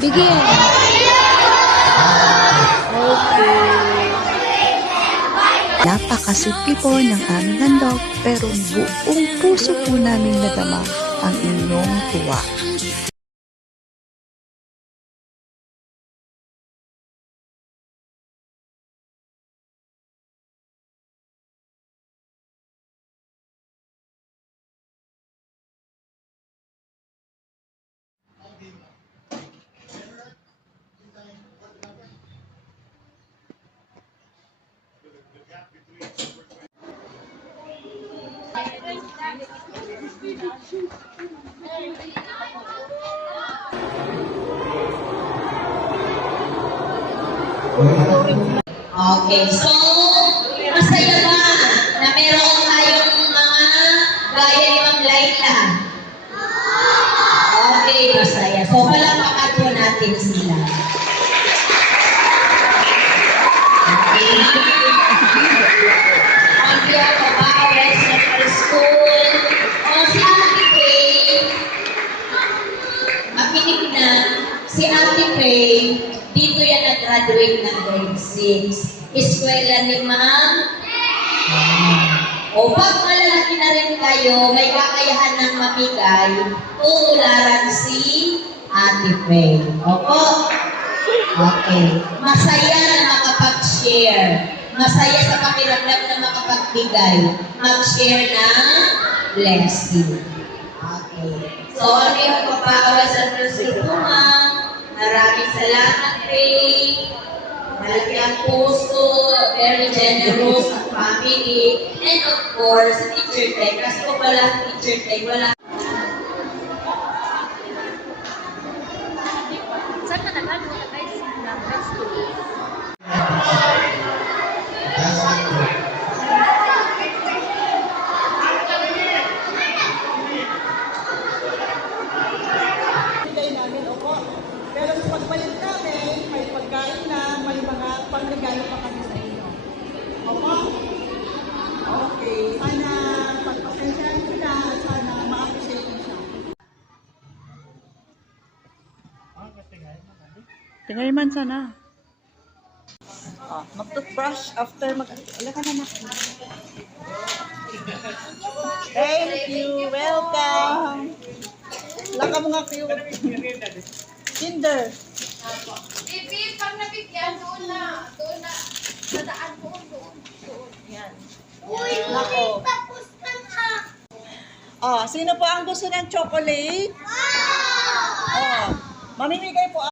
Begin! Okay. Napakasimple po ng aming handog pero buong puso po namin nadama ang inyong tuwa. Okay, so masaya ba na meron tayong mga gaya ni Ma'am Laila? Okay, masaya. So palakpakan po natin sila. Okay. On behalf of our Central School, o si Ate Faye, makinig na, si Ate Faye, dito yan nag-graduate ng grade 6. Eskwela ni Ma'am. O pag malalaki na rin kayo, may kakayahan ng mabigay, tutularan si Ate Faye. Opo? Okay. Masaya na makapag-share. Masaya sa pakiramdam na makapagbigay. Mag-share ng blessing. Okay. So, on behalf of our Central School, Ma'am, maraming salamat, Faye. Malaki ang puso, very generous ang family, and of course, Teacher Tech. Kasi kung wala Teacher Tech, wala. Saan ka nag-ano? High school? Namin, opo. Pero sa pagpalit namin, may pagkain na, may mga pangregalo pa kami sa inyo. Opo? Okay. Sana pagpasensyahan ko na at sana ma-appreciate mo siya. Tingnan man sana. Mag-toothbrush after Ala ka na. Thank you. Welcome. Wala ka mga cute. Kinder. Bibi, pag nabigyan, doon na. Sa daan, doon. Yan. Uy, Nako. tapos ka na. Oh, sino po ang gusto ng chocolate? Wow! Oh, mamimigay po